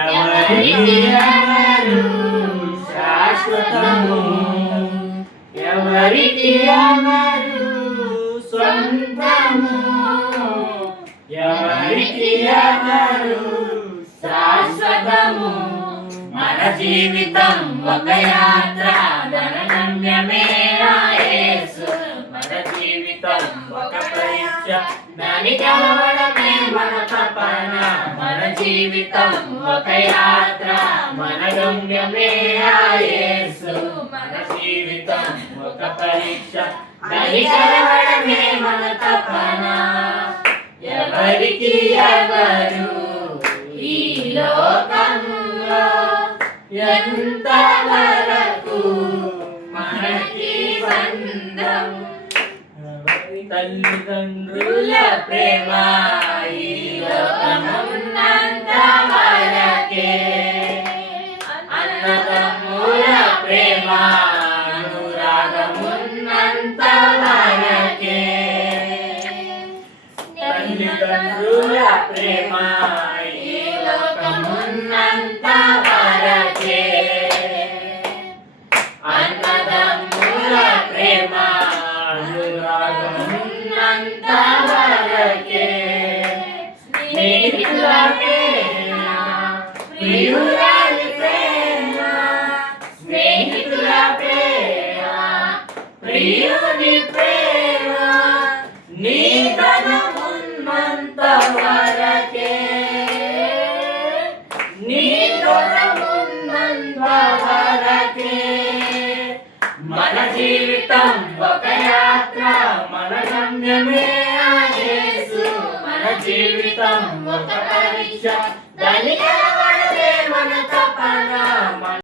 ఎవరికి ఎవరు శాశ్వతము, ఎవరికి ఎవరు సొంతము, ఎవరికి ఎవరు శాశ్వతము. మన జీవితం ఒక యాత్ర, ధనగమ్యమే యేసు. మన జీవితం ఒక పరీక్ష, దాని గెలవడమే మన తపన. మన జీవితం ఒక యాత్ర, మన గమ్యమే యేసు. మన జీవితం ఒక పరీక్ష, దాని గెలవడమే మన తపన. ఎవరికి ఎవరు ఈ లోకంలో ఎంతవరకు మనకి బంధం, తల్లిదండ్రుల ప్రేమ ఈ లోకమున్నంత వరకే, అన్నదమ్ముల ప్రేమ అనురాగమున్నంత వరకే, తల్లిదండ్రుల ప్రేమ ఈ లోకమున్నంత వరకే, అన్నదమ్ముల ప్రేమ అనురాగమున్నంత వరకే, స్నేహితుల ప్రేమ ప్రియురాలి ప్రేమ, స్నేహితుల ప్రేమ ప్రియుని ప్రేమ నీ ధనమున్నంత వరకే, నీ ధనమున్నంత వరకే. మన జీవితం ఒక యాత్ర, మన గమ్యమే యేసు. మన జీవితం ఒక పరీక్ష, దాని